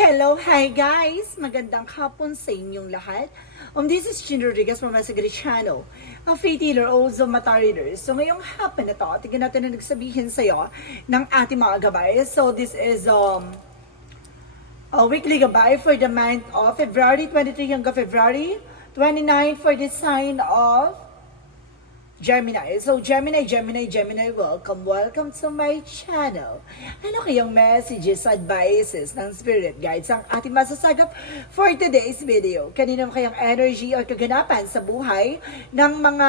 Hello, hi guys! Magandang hapon sa inyong lahat. This is Chin Rodriguez from Masagari Channel, a faith healer, also mata reader. So ngayong hapon na to, tingnan natin na nagsabihin sa'yo ng ating mga gabay. So this is a weekly gabay for the month of February 23 hanggang February 29 for the sign of Gemini. So, Gemini, welcome to my channel. Ano kayang messages, advices ng spirit guides ang ating masasagap for today's video? Kanino kayang energy or kaganapan sa buhay ng mga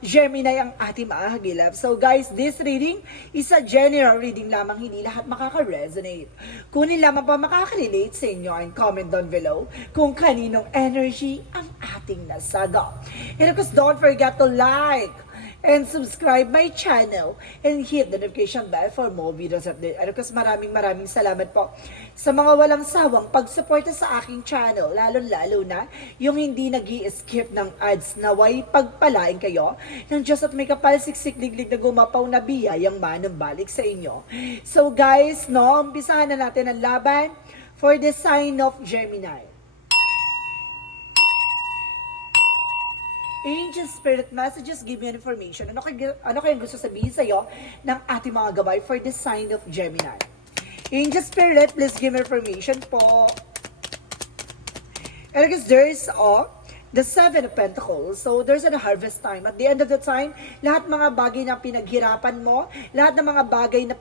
Gemini ang ating mahagilap? So, guys, this reading is a general reading lamang, hindi lahat makaka-resonate. Kunin lamang pa makaka-relate sa inyo and comment down below kung kaninong energy ang ating nasagap. And of course, don't forget to like and subscribe my channel and hit the notification bell for more videos update. Ano kasi maraming salamat po sa mga walang sawang pagsuporta sa aking channel, lalo na yung hindi nag-i-skip ng ads. Naway pagpalain kayo ng Diyos at may kapal siksik liglig na gumapaw na biyayang manambalik sa inyo. So guys, umpisahan na natin ang laban for the sign of Gemini. Angel Spirit Messages, give me an information. Ano kayang gusto sabihin sa'yo ng ating mga gabay for the sign of Gemini? Angel Spirit, please give me information po. And because there's the Seven of Pentacles. So, there's a harvest time. At the end of the time, lahat mga bagay na pinaghirapan mo, lahat ng mga bagay na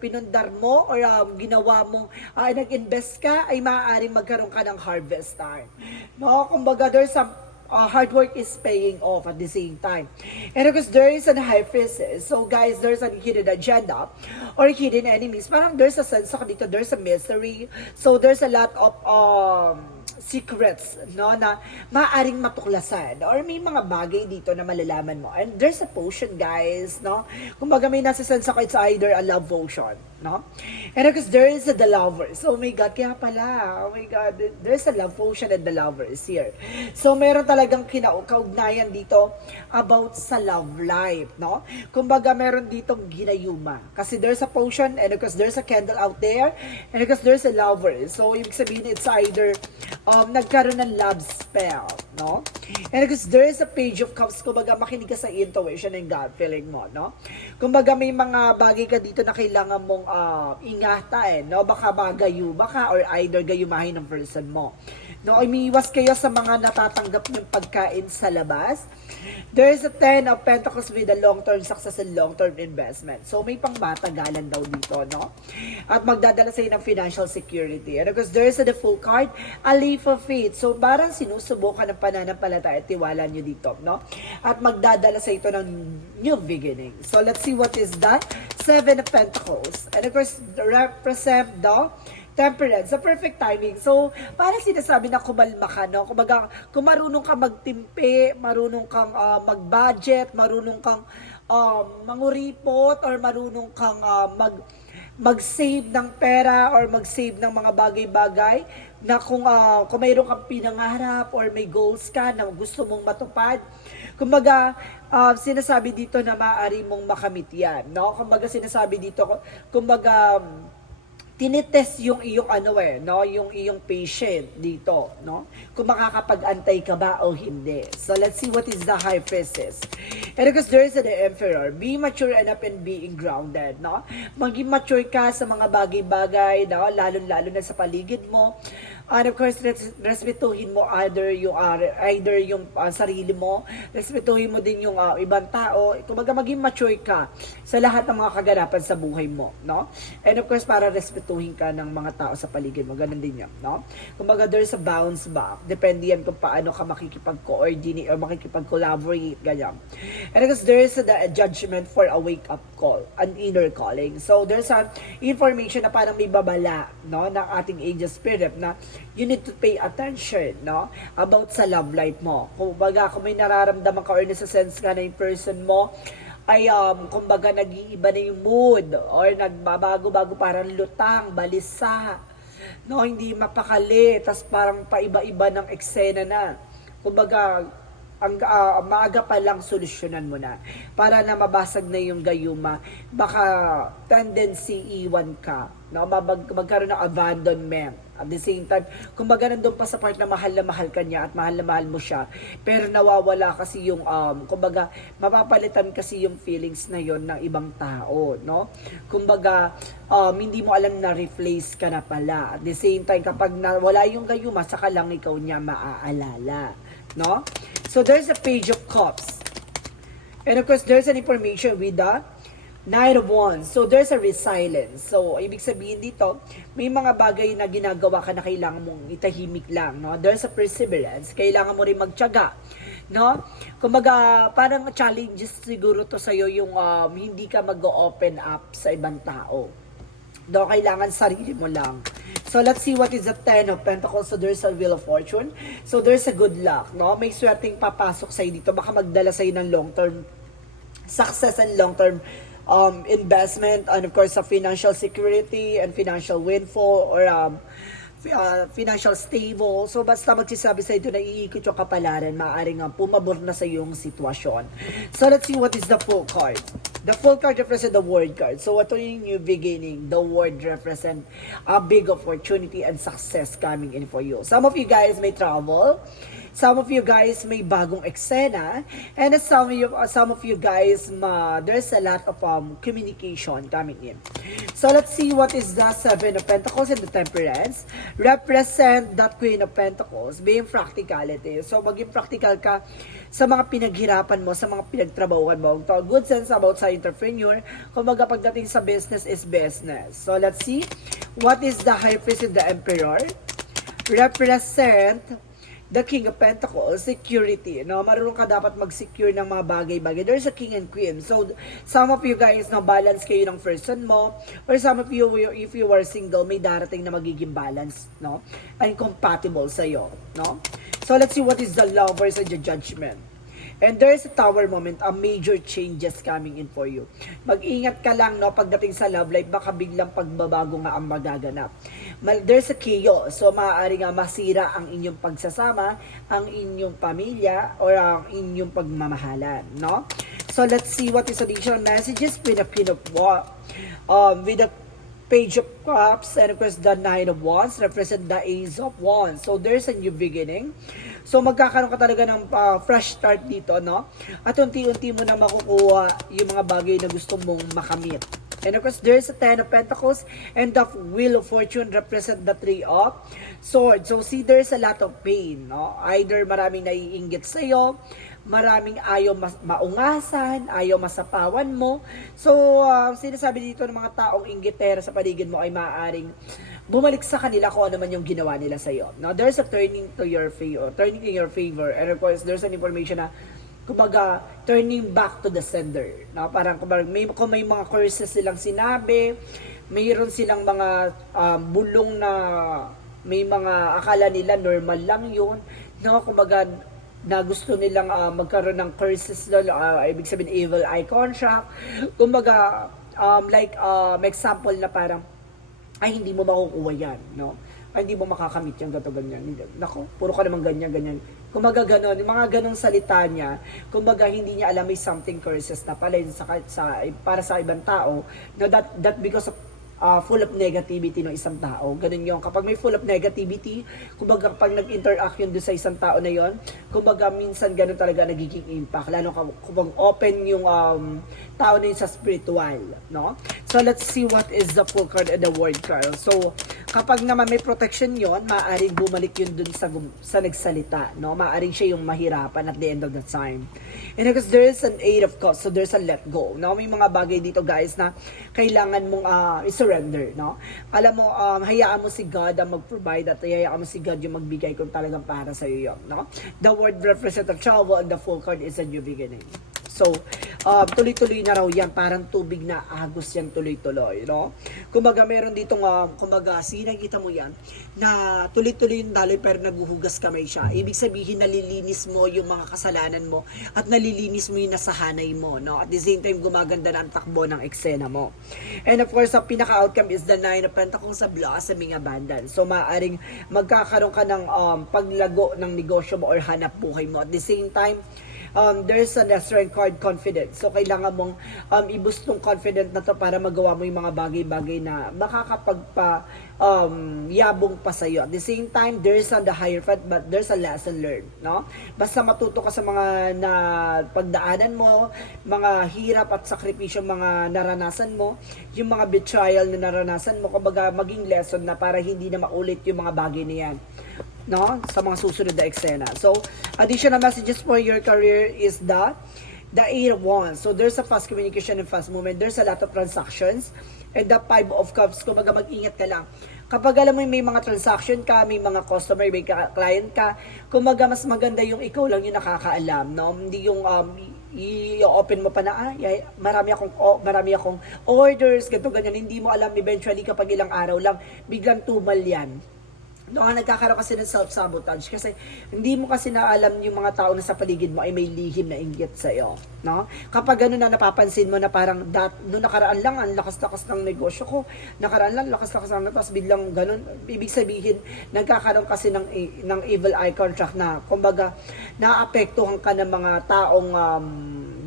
pinundar mo or ginawa mo, nag-invest ka, ay maaaring magkaroon ka ng harvest time. No? Kumbaga, there's some hard work is paying off at the same time. And of course, there is a high priestess. So guys, there's a hidden agenda or hidden enemies. Parang there's a sense dito, there's a mystery. So there's a lot of secrets, na maaaring matuklasan or may mga bagay dito na malalaman mo. And there's a potion, guys, kumbaga may nasa sense ako, it's either a love potion, And of course, there is the lovers. Oh my God, kaya pala, oh my God, there's a love potion and the lovers here. So meron talagang kaugnayan dito about sa love life, Kumbaga meron ditong ginayuma. Kasi there's a potion and of course there's a candle out there and of course there's a lover. So ibig sabihin it's either nagkaroon ng love spell, And of course there is a page of cups. Kumbaga makinig ka sa intuition and gut feeling mo, Kumbaga may mga bagay ka dito na kailangan mong ingatan, Baka magayuma ka or either gayumahin ng person mo. Umiiwas kayo sa mga natatanggap ng pagkain sa labas. There is a 10 of Pentacles with a long-term success and long-term investment. So, may pangmatagalan daw dito, At magdadala sa'yo ng financial security. And of course, there is the full card, a leap of faith. So, parang sinusubukan ng pananampalataya at tiwala nyo dito, At magdadala sa ito ng new beginning. So, let's see what is that. 7 of Pentacles. And of course, represent the Temperance, the perfect timing. So, parang sinasabi na kumalma ka, Kumbaga, kung marunong kang magtimpe, marunong kang mag-budget, marunong kang manguripot, or marunong kang mag-save ng pera, or mag-save ng mga bagay-bagay, na kung mayroon kang pinangarap, or may goals ka na gusto mong matupad, kumbaga, sinasabi dito na maaari mong makamit yan, Kumbaga, sinasabi dito, kumbaga, tinitest yung iyong yung iyong patient dito, Kung makakapag-antay ka ba o hindi. So let's see what is the high priestess. And because there is the emperor, be mature enough and being grounded, Maging mature ka sa mga bagay-bagay, lalo na sa paligid mo. And of course, respetuhin mo either yung sarili mo, respetuhin mo din yung ibang tao. Kumbaga maging mature ka sa lahat ng mga kaganapan sa buhay mo, And of course, para respetuhin ka ng mga tao sa paligid mo, ganun din yan, Kumbaga there's a bounce back, depende yan kung paano ka makikipag-coordinate or makikipag-collaborate, ganyan. And of course, there is the judgment for a wake-up call, an inner calling. So there's an information na parang may babala, ng ating angel spirit na you need to pay attention, about sa love life mo. Kumbaga, kung may nararamdaman ka or nasa-sense ka na yung person mo, ay, kumbaga, nag-iiba na yung mood, or nagbabago-bago, parang lutang, balisa, hindi mapakali, tas parang paiba-iba ng eksena na. Kumbaga, maaga pa lang solusyonan mo na para na mabasag na yung gayuma. Baka tendency iwan ka no? Magkaroon ng abandonment. At the same time, kumbaga nandun pa sa part na mahal ka niya at mahal na mahal mo siya, pero nawawala kasi yung, kumbaga, mapapalitan kasi yung feelings na yon ng ibang tao, no? Kumbaga, hindi mo alam na replace ka na pala. At the same time, kapag wala yung gayuma, saka lang ikaw niya maaalala, no? So, there's a Page of Cups. And of course, there's an information with the Knight of Wands. So, there's a resilience. So, ibig sabihin dito, may mga bagay na ginagawa ka na kailangan mong itahimik lang, no? There's a perseverance. Kailangan mo rin magtiyaga, no? Kumbaga, parang challenges siguro to sa'yo yung hindi ka mag-open up sa ibang tao. No, kailangan sarili mo lang. So, let's see what is the Ten of Pentacles. So, there's a Wheel of Fortune. So, there's a good luck, no? May swerteng papasok sa'yo dito. Baka magdala sa'yo ng long-term success and long-term investment, and of course sa financial security and financial windfall or financial stable. So basta magsisabi sa ito na iikot yung kapalaran, maaaring pumabor na sa iyong sitwasyon. So let's see what is the Fool card. The Fool card represent the Word card. So ito yung new beginning. The Word represent a big opportunity and success coming in for you. Some of you guys may travel. Some of you guys may bagong eksena, and some of you guys, there's a lot of communication coming in. So let's see what is the Seven of Pentacles and the Temperance. Represent that Queen of Pentacles, being practicality. So maging practical ka sa mga pinaghirapan mo, sa mga pinagtrabahuan mo. Good sense about sa entrepreneur. Kumbaga pagdating sa business is business. So let's see what is the High Priest and the Emperor. Represent the King of Pentacles, security, no? Marunong ka dapat mag-secure ng mga bagay-bagay. There's a King and Queen. So, some of you guys, no, balance kayo ng person mo, or some of you, if you are single, may darating na magiging balance, no? And compatible sa'yo, no? So, let's see what is the Lovers and the Judgment. And there's a Tower moment, a major changes coming in for you. Mag-ingat ka lang, no, pagdating sa love life, baka biglang pagbabago nga ang magaganap. There's a chaos, so maaari nga masira ang inyong pagsasama, ang inyong pamilya, or ang inyong pagmamahalan, no? So let's see what is additional messages with the Page of Cups, and of course the Nine of Wands represent the Ace of Wands. So there's a new beginning. So magkakaroon ka talaga ng fresh start dito, no? At unti-unti mo na makukuha yung mga bagay na gusto mong makamit. And of course, there's a Ten of Pentacles and the Wheel of Fortune represent the Three of Swords. So see, there's a lot of pain, no? Either maraming naiinggit sa'yo, maraming ayaw maungasan, ayaw masapawan mo. So, sinasabi dito ng mga taong inggitera sa paligid mo ay maaaring bumalik sa kanila kung ano man yung ginawa nila sa'yo. Now, there's a turning in your favor. And of course, there's an information na, kumbaga, turning back to the sender. No? Parang, kumbaga, kung may mga curses silang sinabi, mayroon silang mga bulong na may mga akala nila normal lang yun. No? Kumbaga, na gusto nilang magkaroon ng curses doon, ibig sabihin evil eye contract. Kumbaga, example na parang, ay hindi mo makukuha yan, no? Ay hindi mo makakamit yung gato ganyan. Nako, puro ka naman ganyan. Kumbaga ganon, yung mga ganong salita niya, kumbaga hindi niya alam may something curses na pala para sa ibang tao, no, that because of full of negativity ng isang tao. Ganun yung kapag may full of negativity, kumbaga kapag nag-interact yun doon sa isang tao na yon, kumbaga minsan ganun talaga nagiging impact. Lalo kapag open yung tao na yun sa spiritual, no? So let's see what is the Fool card and the Word card. So kapag naman may protection yon, maaaring bumalik yun dun sa nagsalita, no? Maaaring siya yung mahirapan at the end of the time. And because there is an Eight of Cups, so there's a let go, no? May mga bagay dito guys na kailangan mong surrender, no? Alam mo, hayaan mo si God ang mag-provide at hayaan mo si God yung magbigay kung talagang para sa iyo yun, no? The Word represents a travel and the Fool card is a new beginning. So, tuloy-tuloy na raw yan, parang tubig na agos yan tuloy-tuloy, no? Kumbaga meron ditong, kumbaga, sinagita mo yan, na tuloy-tuloy yung daloy pero naguhugas kamay siya. Ibig sabihin, nalilinis mo yung mga kasalanan mo at nalilinis mo yung nasahanay mo, no? At the same time, gumaganda na ang takbo ng eksena mo. And of course, ang pinaka-outcome is the Nine of Pentacles sa blossoming abundance. So, maaaring magkakaroon ka ng paglago ng negosyo mo or hanap buhay mo. At the same time, there's an strength card, confidence. So, kailangan mong i-boost tong confident na to para magawa mo yung mga bagay-bagay na yabong pa sa'yo. At the same time, there's on the higher path, but there's a lesson learned, no? Basta matuto ka sa mga na pagdaanan mo, mga hirap at sakripisyo mga naranasan mo, yung mga betrayal na naranasan mo, kumbaga maging lesson na para hindi na maulit yung mga bagay na yan, no? Sa mga susunod na eksena. So, additional messages for your career is the Eight of Wands. So, there's a fast communication and fast movement. There's a lot of transactions. And the Five of Cups, kumbaga mag-ingat ka lang. Kapag alam mo may mga transaction ka, may mga customer, may client ka, kumbaga mas maganda yung ikaw lang yung nakakaalam, no? Hindi yung i-open mo pa na, marami akong orders, ganito, ganyan. Hindi mo alam, eventually kapag ilang araw lang, biglang tumal yan. No, nagkakaroon kasi ng self-sabotage kasi hindi mo kasi naalam yung mga tao na sa paligid mo ay may lihim na inggit sa iyo, no? Kapag gano'n na napapansin mo na parang noong nakaraan lang ang lakas-lakas ng negosyo ko, nakaraan lang lakas-lakas ng tapos biglang gano'n, ibig sabihin nagkakaroon kasi ng evil eye contract na kumbaga naapektuhan ka ng mga taong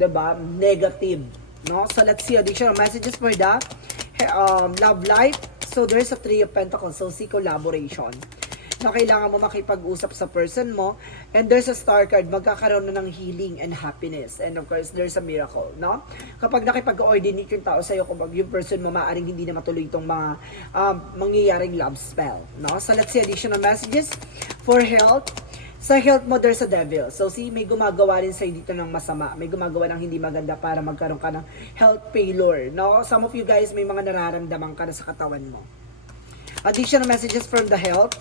'di ba, negative, no? So let's see additional messages for that love life. So, there's a Three of Pentacles. So, see collaboration. Na kailangan mo makipag-usap sa person mo. And there's a Star card. Magkakaroon na ng healing and happiness. And of course, there's a miracle, no? Kapag nakipag-coordinate yung tao sa'yo, kung yung person mo, maaaring hindi na matuloy itong mga mangyayaring love spell, no? So, let's see additional messages for health. Sa health mo, there's a devil. So, see, may gumagawa rin sa'yo dito ng masama. May gumagawa ng hindi maganda para magkaroon ka ng health failure, no? Some of you guys, may mga nararamdaman ka na sa katawan mo. Additional messages from the health.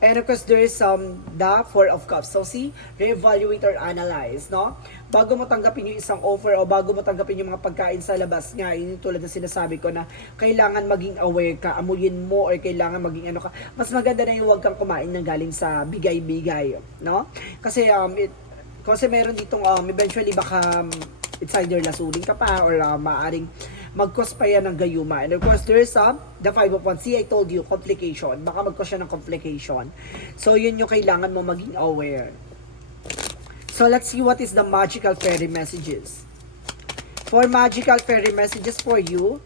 And of course, there is the Four of Cups. So, see, re-evaluate or analyze, no? Bago mo tanggapin yung isang offer o bago mo tanggapin yung mga pagkain sa labas, nga, yun tulad na sinasabi ko na kailangan maging aware ka, amuyin mo or kailangan maging ano ka. Mas maganda na yung huwag kang kumain ng galing sa bigay-bigay, no? Kasi, kasi meron ditong eventually baka it's either lasuling ka pa or maaring mag-cause pa yan ng gayuma. And of course, there is the Five of Wands. See, I told you, complication. Baka mag-cause siya ng complication. So, yun yung kailangan mo maging aware. So, let's see what is the magical fairy messages. For magical fairy messages for you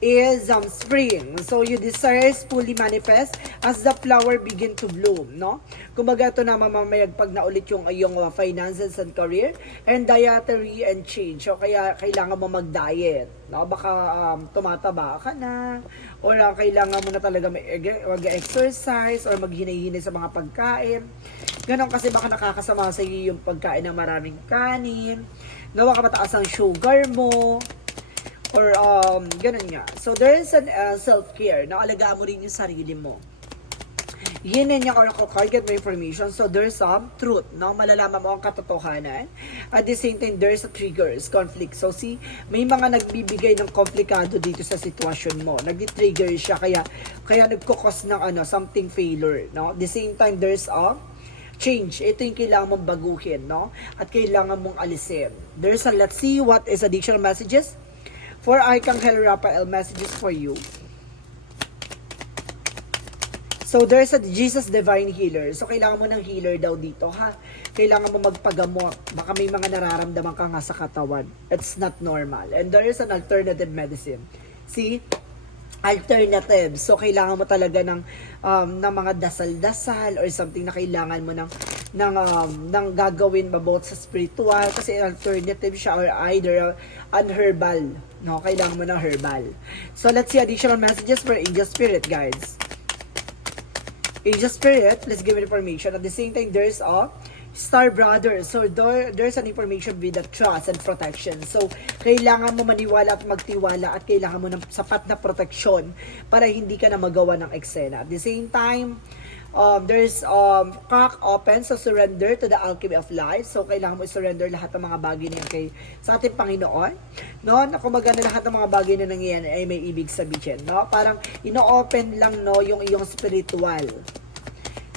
is spring. So, your desires fully manifest as the flower begin to bloom, no? Kumbaga ito na mamamayagpag na ulit yung finances and career and dietary and change. So, kaya kailangan mo mag-diet, no? Baka tumataba ka na or kailangan mo na talaga mag-exercise or maghinay-hinay sa mga pagkain. Ganon kasi baka nakakasama sa iyo yung pagkain ng maraming kanin. Nawa ka mataas ang sugar mo. Or, ganun nga. So, there is an self-care na alagaan mo rin yung sarili mo. Yun yung oracle card, get more information. So, there's truth, no? Malalaman mo ang katotohanan. At the same time, there's a triggers, conflict. So, see, may mga nagbibigay ng komplikado dito sa sitwasyon mo. Nag-trigger siya, kaya nagkukos ng something failure, no? At the same time, there's change. Ito yung kailangan mong baguhin, no? At kailangan mong alisin. There's a, let's see what is additional messages. For Archangel Raphael, messages for you. So, there's a Jesus Divine Healer. So, kailangan mo ng healer daw dito, ha? Kailangan mo magpagamot. Baka may mga nararamdaman ka nga sa katawan. It's not normal. And there is an alternative medicine. See? Alternative. So, kailangan mo talaga ng mga dasal-dasal or something na kailangan mo ng gagawin both sa spiritual kasi alternative siya or either herbal, no? Kailangan mo ng herbal. So, let's see additional messages for Angel Spirit, guys. Angel Spirit, let's give information. At the same time, there's a Star Brother. So, there's an information with the trust and protection. So, kailangan mo maniwala at magtiwala at kailangan mo ng sapat na proteksyon para hindi ka na magawa ng eksena. At the same time, there's crack open, so surrender to the alchemy of life. So, kailangan mo i-surrender lahat ng mga bagay na yan sa ating Panginoon. No? Na kumaga na lahat ng mga bagay na nangyayari ay may ibig sabihin. No? Parang ino-open lang, no, yung iyong spiritual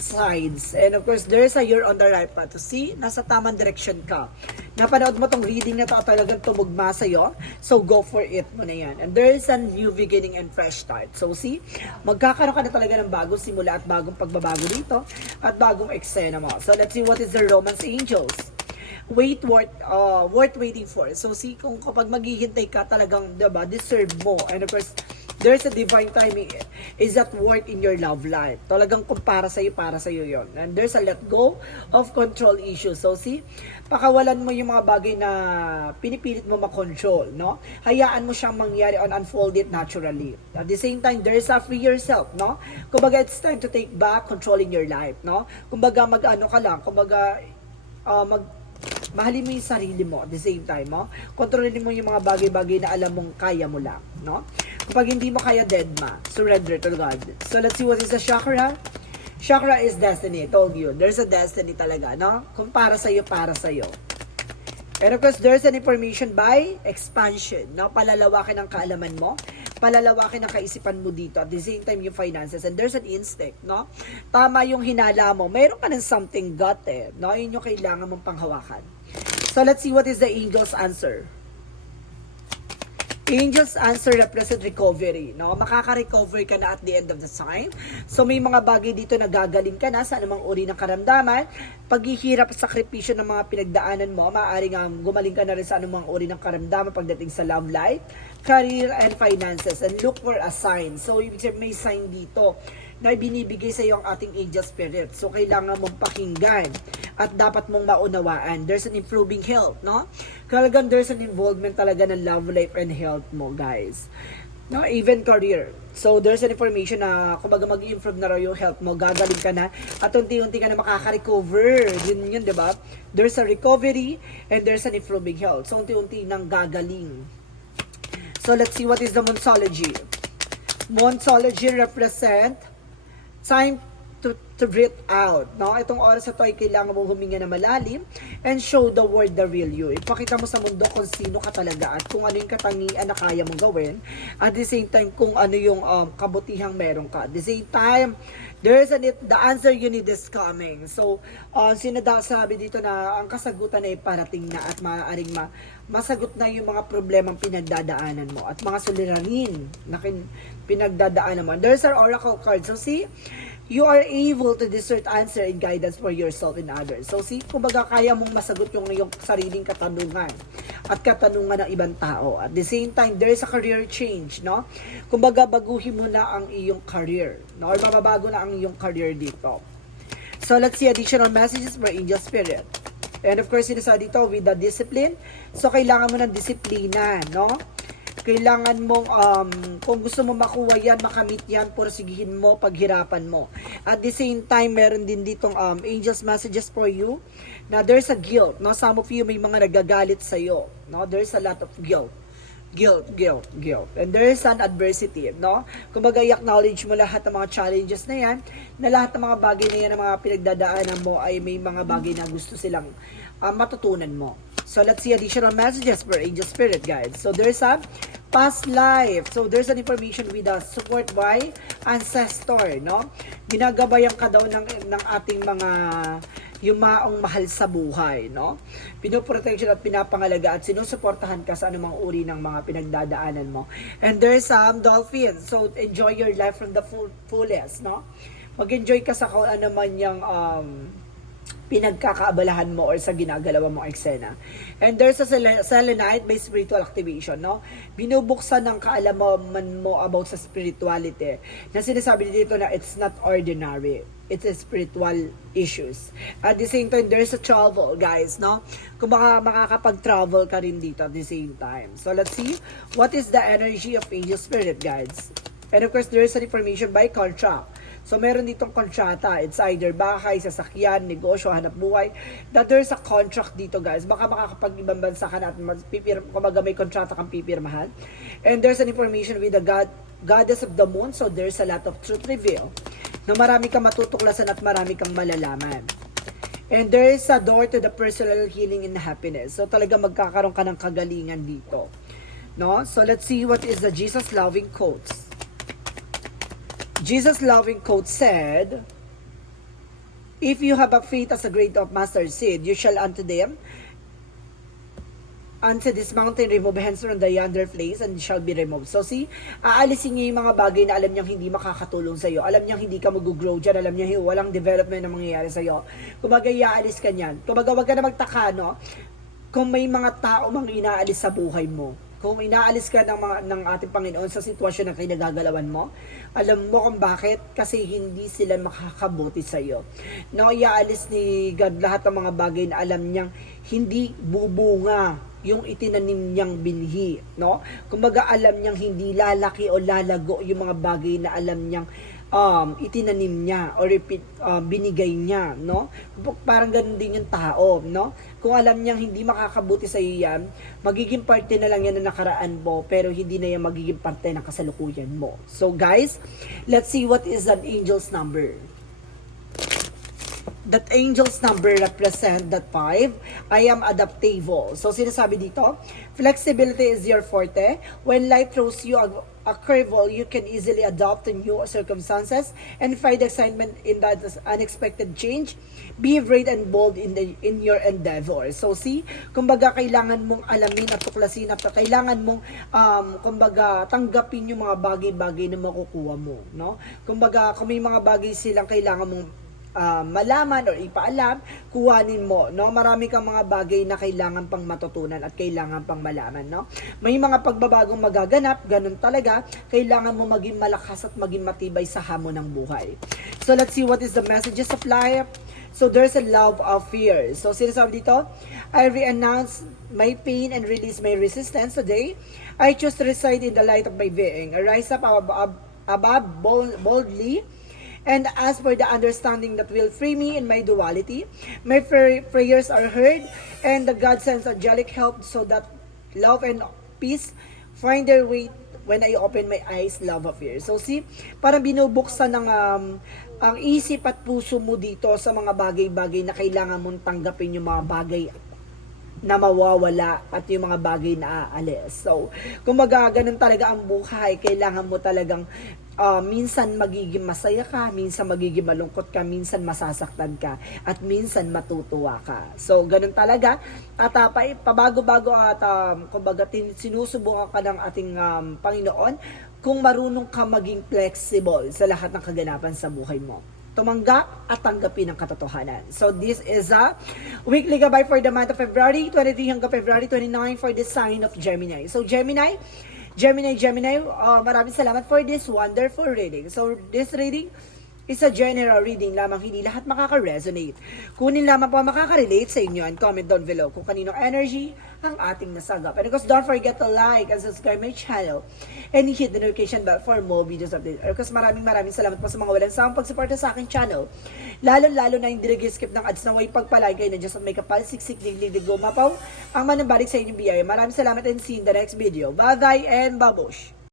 sides. And of course, there's a you're on the right path. To see, nasa tamang direction ka. Napanood mo tong reading na to at talagang tumugma sa'yo. So, go for it mo na yan. And there is a new beginning and fresh start. So, see, magkakaroon ka na talaga ng bagong simula at bagong pagbabago dito at bagong eksena mo. So, let's see what is the Romance Angels. worth waiting for. So see, kung kapag maghihintay ka talagang, diba, deserve mo. And of course, there's a divine timing is at work in your love life. Talagang kung para sa'yo yon. And there's a let go of control issues. So see, pakawalan mo yung mga bagay na pinipilit mo makontrol, no? Hayaan mo siyang mangyari on unfold it naturally. At the same time, there's a free yourself, no? Kumbaga, it's time to take back control in your life, no? Kumbaga, mag-ano ka lang, kumbaga, mahalin mo yung sarili mo at the same time, no? Kontrolin mo yung mga bagay-bagay na alam mong kaya mo lang, no? Kapag hindi mo kaya, deadma. Surrender to God. So, let's see what is the chakra. Chakra is destiny. I told you. There's a destiny talaga, no? Kung para sa'yo, para sa'yo. And of course, there's an information by expansion, no? Palalawakin ang kaalaman mo. Palalawakin ang kaisipan mo dito. At the same time, yung finances. And there's an instinct, no? Tama yung hinala mo. Mayroon ka ng something gut, no? Yun yung kailangan mong panghawakan. So, let's see what is the angel's answer. Angel's answer represent recovery, no? Makaka-recover ka na at the end of the time. So, may mga bagay dito na gagaling ka na sa anumang uri ng karamdaman. Paghihirap at sakripisyo ng mga pinagdaanan mo, maaaring gumaling ka na rin sa anumang uri ng karamdaman pagdating sa love life, career, and finances. And look for a sign. So, may sign dito na binibigay sa iyo ang ating angel spirit. So, kailangan mong pakinggan at dapat mong maunawaan. There's an improving health, no? Talagang there's an involvement talaga ng love life and health mo, guys. No, even career. So, there's an information na kumbaga mag-improve na raw yung health mo, gagaling ka na, at unti-unti ka na makaka-recover. Yun, di ba? There's a recovery and there's an improving health. So, unti-unti nang gagaling. So, let's see what is the Monsology. Monsology represent time to breathe out, no? Itong oras na to ay kailangan mong huminga na malalim and show the world the real you. Ipakita mo sa mundo kung sino ka talaga at kung ano yung katangian na kaya mong gawin. At the same time, kung ano yung kabutihang meron ka. At the same time, the answer you need is coming. So, sabi dito na ang kasagutan ay parating na at maaaring masagot na yung mga problemang pinagdadaanan mo at mga suliranin na pinagdadaanan mo. And there's our oracle card. So, see, you are able to discern answer and guidance for yourself and others. So, see, kumbaga kaya mong masagot yung sariling katanungan at katanungan ng ibang tao. At the same time, there is a career change, no? Kumbaga, baguhin mo na ang iyong career, no? Or mababago na ang iyong career dito. So, let's see additional messages for angel spirit. And of course, sinasabi dito with the discipline. So, kailangan mo ng disiplina, no? Kailangan mong, kung gusto mo makuha yan, makamit yan, porsigihin mo, paghirapan mo. At the same time, meron din ditong angels messages for you, na there's a guilt, no? Some of you may mga nagagalit sa'yo, no? There's a lot of guilt. Guilt. And there is an adversity, no? Kumbaga, i-acknowledge mo lahat ng mga challenges na yan, na lahat ng mga bagay na yan, ng mga pinagdadaanan mo, ay may mga bagay na gusto silang matutunan mo. So, let's see additional messages for angel spirit guides. So, there's a past life. So, there's an information with a support by ancestor, no? Ginagabayan ka daw ng ating mga yumaong mahal sa buhay, no? Pinoprotection at pinapangalaga at sinusuportahan ka sa anumang uri ng mga pinagdadaanan mo. And there's dolphins. So, enjoy your life from the fullest, no? Mag-enjoy ka sa kung ano man yung pinagkakaabalahan mo or sa ginagalawa mong eksena. And there's a selenite by spiritual activation, no? Binubuksan ng kaalaman mo about sa spirituality. Na sinasabi dito na it's not ordinary. It's a spiritual issues. At the same time, there's a travel, guys, no? Kung makakapag-travel ka rin dito at the same time. So, let's see. What is the energy of angel spirit, guys? And of course, there is an information by contract. So, meron ditong kontrata. It's either bahay, sasakyan, negosyo, hanap buhay. That there's a contract dito, guys. Baka makakapag-ibang bansa ka na at kumbaga may kontrata kang pipirmahan. And there's an information with the goddess of the moon. So, there's a lot of truth reveal. Na marami kang matutuklasan at marami kang malalaman. And there is a door to the personal healing and happiness. So, talaga magkakaroon ka ng kagalingan dito. No? So, let's see what is the Jesus loving quotes. Jesus' loving quote said, "If you have a faith as a grain of mustard seed, you shall unto them unto this mountain, remove hence from the yonder place, and it shall be removed. So see, aalisin niya yung mga bagay na alam niyang hindi makakatulong sa'yo. Alam niyang hindi ka mag-grow dyan. Alam niya walang development na mangyayari sa'yo. Kumbaga, iaalis ka niyan. Kumbaga, wag ka na magtaka, no? Kung may mga tao mang inaalis sa buhay mo. Kung inaalis ka ng ating Panginoon sa sitwasyon na kinagagalawan mo, alam mo kung bakit? Kasi hindi sila makakabuti sa iyo. No, iaalis ni God lahat ng mga bagay na alam niyang hindi bubunga yung itinanim niyang binhi, no? Kumbaga alam niyang hindi lalaki o lalago yung mga bagay na alam niyang itinanim niya or binigay niya, no? Parang ganun din yung tao, no? Kung alam niyang hindi makakabuti sa iyo yan, magiging parte na lang yan na nakaraan mo, pero hindi na yan magiging parte ng kasalukuyan mo. So guys, let's see what is an angel's number. That angel's number represent that 5. I am adaptable. So, sinasabi dito, flexibility is your forte. When life throws you a curveball, you can easily adapt to new circumstances and find excitement in that unexpected change. Be brave and bold in your endeavor. So, see, kumbaga, kailangan mong alamin at tuklasin at kailangan mong, kumbaga, tanggapin yung mga bagay-bagay na makukuha mo, no? Kumbaga, kung may mga bagay silang kailangan mong malaman or ipaalam, kuhanin mo, no? Marami kang mga bagay na kailangan pang matutunan at kailangan pang malaman, no? May mga pagbabagong magaganap, ganun talaga, kailangan mo maging malakas at maging matibay sa hamon ng buhay. So, let's see what is the messages of life. So, there's a love of fear. So, sinasabi dito, I re-announce my pain and release my resistance today. I choose to reside in the light of my being. I rise up above boldly, and ask for the understanding that will free me in my duality. My prayers are heard, and the God sends angelic help so that love and peace find their way when I open my eyes, love of fear. So see, parang binubuksan ng ang isip at puso mo dito sa mga bagay-bagay na kailangan mong tanggapin, yung mga bagay na mawawala at yung mga bagay na aalis. So, kumbaga, ganun talaga ang buhay. Kailangan mo talagang minsan magiging masaya ka, minsan magiging malungkot ka, minsan masasaktan ka, at minsan matutuwa ka. So, ganun talaga. At pabago-bago at kumbaga, sinusubukan ka ng ating Panginoon kung marunong ka maging flexible sa lahat ng kaganapan sa buhay mo. Tumanggap at tanggapin ang katotohanan. So, this is a weekly gabay for the month of February 23 hanggang February 29 for the sign of Gemini. So, Gemini, maraming salamat for this wonderful reading. So, this reading is a general reading lamang, hindi lahat makaka-resonate. Kunin lamang po ang makaka-relate sa inyo and comment down below kung kaninong energy ang ating nasagap. And of course, don't forget to like and subscribe my channel and hit the notification bell for more videos update. And of course, maraming salamat po sa mga walang sawang pagsuporta sa aking channel. Lalo na hindi nag-skip ng ads na way pagpalay kayo na Diyos at may kapal, siksik, liglig, gumapaw ang manambalik sa inyong biyaya. Maraming salamat and see you in the next video. Bye-bye and babush!